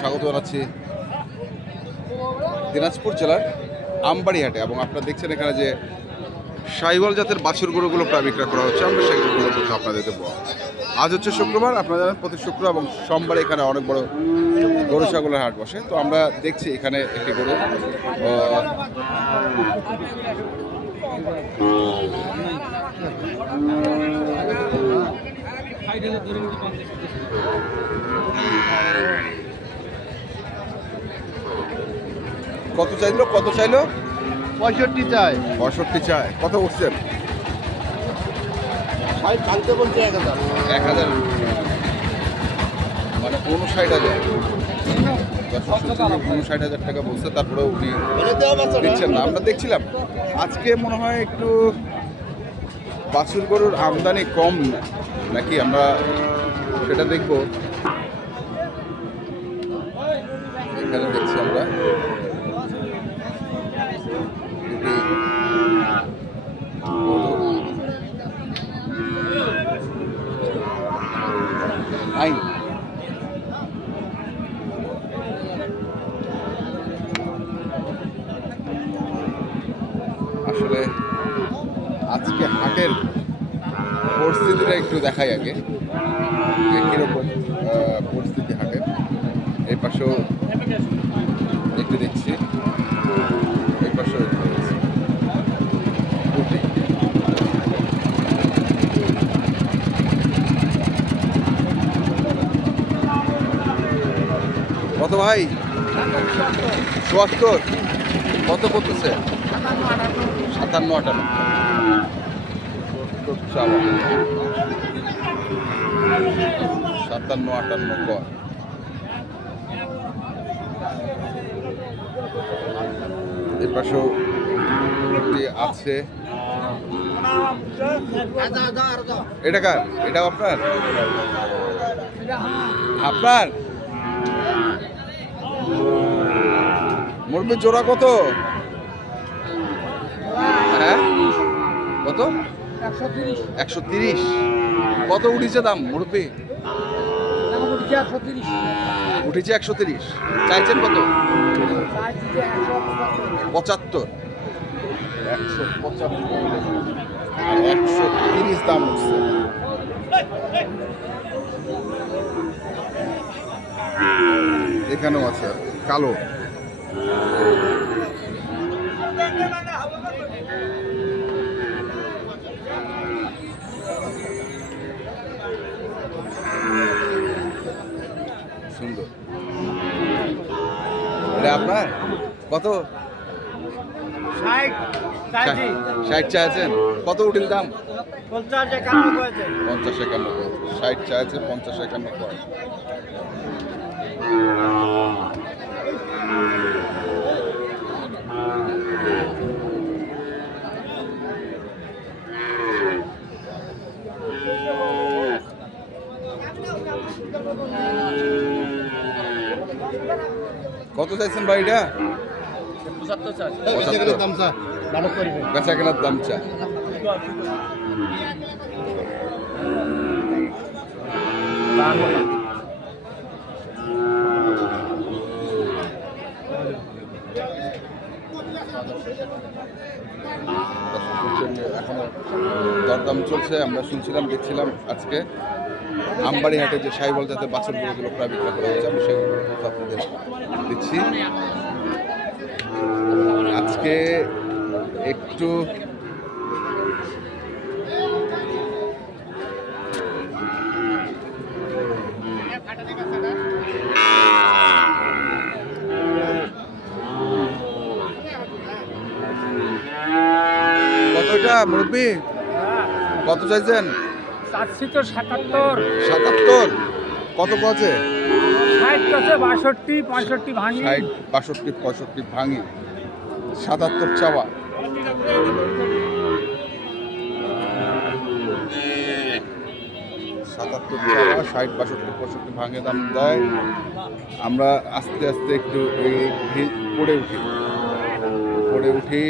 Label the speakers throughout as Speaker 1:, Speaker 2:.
Speaker 1: স্বাগত জানাচ্ছি দিনাজপুর জেলার আমবাড়িহাটে এবং আপনারা দেখছেন এখানে যে সাইওয়াল জাতের বাছুর গরুগুলো প্রায় বিক্রয় করা হচ্ছে। আমরা সেগুলো হচ্ছে আপনাদের দেবো। আজ হচ্ছে শুক্রবার, আপনারা জানেন প্রতি শুক্র এবং সোমবার এখানে অনেক বড় গরু, ছাগলের হাট বসে। তো আমরা দেখছি এখানে একটি গরু। কত চাইলো? কত চাইলো?
Speaker 2: পঁয়ষট্টি চাই।
Speaker 1: পঁয়ষট্টি চায় কত উঠছেন
Speaker 2: বলছে এক হাজার।
Speaker 1: এক হাজার। মানে উনষাট হাজার। উনষাট হাজার টাকা বলছে তারপরে উনি দিচ্ছেন না। আমরা দেখছিলাম। আজকে মনে হয় একটু বাছুর গরুর আমদানি কম নাকি? আমরা সেটা দেখব এখানে দেখছি আমরা দুটি গরু। আইন আসলে আজকে হাটের পরিস্থিতিটা একটু দেখাই আগে, যে পরিস্থিতি হাটের। এই পাশেও একটু দেখছি। এই পাশেও একটু দেখছি দুটি। কত ভাই? চুয়াত্তর। কত করতেছে? সাতান্ন, আটান্ন। সাতান্ন, আটান্ন কর এর পাশেও আছে। এটা কার? এটা আপনার? আপনার? মুরগির জোড়া কত? হ্যাঁ? কত?
Speaker 3: একশো তিরিশ।
Speaker 1: কত উঠেছে দাম
Speaker 3: দাম উঠছে একশো তিরিশ।
Speaker 1: চাইছেন কত? পঁচাত্তর। একশো পঁচাত্তর। একশো তিরিশ দাম উঠছে। এখানেও আছে কালো। সুন্দর। এটা আপনার? কত?
Speaker 3: ষাট চাইছি
Speaker 1: ষাট চাইছেন? কত উঠিল দাম?
Speaker 3: পঞ্চাশ একান্ন করেছে।
Speaker 1: পঞ্চাশ একান্ন ষাট চাইছে পঞ্চাশ একান্ন কত চাইছেন
Speaker 2: নাটক করবেন।
Speaker 1: বেচা কেনার দাম চা। এখনও দরদাম চলছে, আমরা শুনছিলাম, দেখছিলাম আজকে। আমবাড়ি হাটে যে সাইবল জাতের বাছরগুলোগুলো প্রায় বিক্রয় করা হয়েছে আমি সেগুলো আপনাদের দিচ্ছি। আজকে একটু মুরব্বী? কত চাইছেন?
Speaker 3: চাচ্ছি তো সাতাত্তর।
Speaker 1: সাতাত্তর? কত
Speaker 3: ষাট বাষট্টি পঁয়ষট্টি ভাঙি।
Speaker 1: ষাট বাষট্টি পঁয়ষট্টি ভাঙি। সাতাত্তর চাওয়া। সাতাত্তর চাওয়া ষাট বাষট্টি পঁয়ষট্টি ভাঙে দাম দেয় আমরা আস্তে আস্তে একটু পড়ে উঠি। পড়ে উঠি।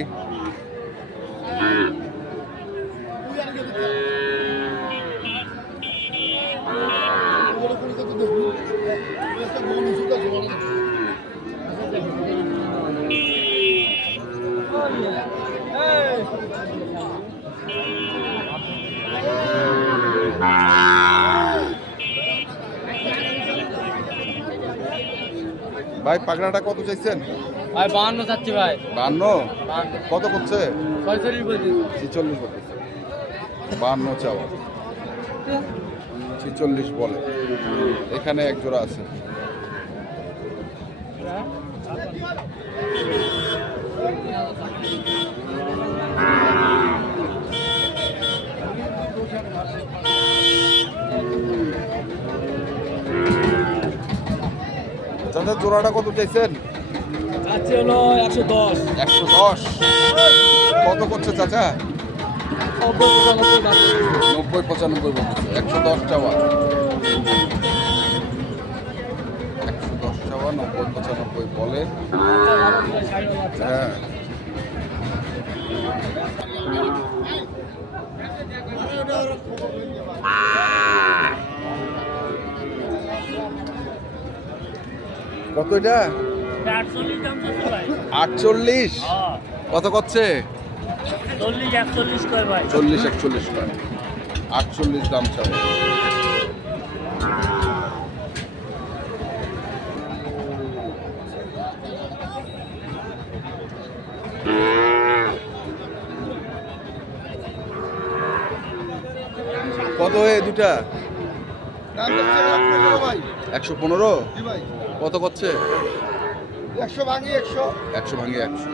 Speaker 1: ভাই পাগড়াটা কত চাইছেন?
Speaker 3: ভাই বাহান্ন চাচ্ছি ভাই।
Speaker 1: বান্ন কত করছে? ছিচল্লিশ বলে বাহান্ন চাওয়া। ছিচল্লিশ বলে। এখানে এক জোড়া আছে। চাচা জোড়াটা কত চাইছেন?
Speaker 3: একশো দশ।
Speaker 1: একশো দশ। কত করছে চাচা? নব্বই পঁচানব্বই বলছে একশো দশ চাওয়া একশো দশ চাওয়া নব্বই পঁচানব্বই বলে। হ্যাঁ। কত এটা?
Speaker 3: আটচল্লিশ।
Speaker 1: কত করছে
Speaker 3: চল্লিশ একচল্লিশ করে।
Speaker 1: আটচল্লিশ দাম চাও হয়ে দুটা
Speaker 2: একশো
Speaker 1: পনেরো? কত করছে?
Speaker 2: একশো ভাঙি একশো।
Speaker 1: একশো ভাঙে একশো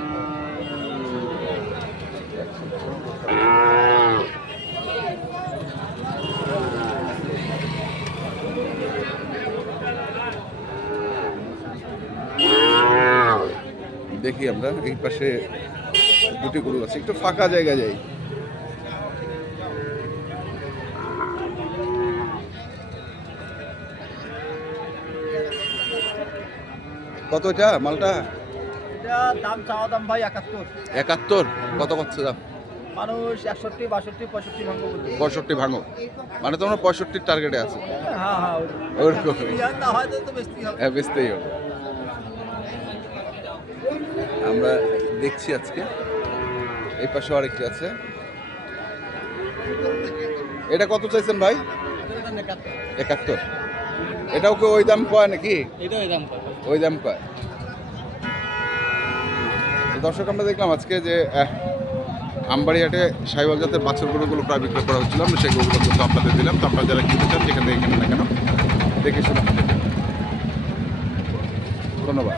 Speaker 1: দেখি আমরা, এই পাশে দুটি গরু আছে, একটু ফাঁকা জায়গা যাই। কত এটা মালটা?
Speaker 2: দাম চাওয়া দাম ভাই একাত্তর।
Speaker 1: একাত্তর? কত করছে দাম?
Speaker 2: মানুষ একষট্টি বাষট্টি পঁয়ষট্টি
Speaker 1: পঁয়ষট্টি ভাঙো। মানে তোমরা পঁয়ষট্টির টার্গেটে আছে।
Speaker 2: হ্যাঁ হ্যাঁ
Speaker 1: ওরকম
Speaker 2: হয়
Speaker 1: হ্যাঁ বেচতেই হবে। আমরা দেখছি আজকে। এই পাশে আরেকটি আছে। এটা কত চাইছেন ভাই? একাত্তর। এটাও কি ওই দাম কয় নাকি?
Speaker 3: এটাই দাম কত
Speaker 1: ওই দাম কয়। দর্শক আমরা দেখলাম আজকে যে আমবাড়িহাটে সাইবাল জাতের বাছর গরুগুলো প্রায় বিক্রয় করা হচ্ছিল। আমরা সেই গরুগুলো কিন্তু আপনাদের দিলাম। তো আপনারা যারা কিনতে চান সেখানে থেকে কেনেন না কেন দেখে শুনে ধন্যবাদ।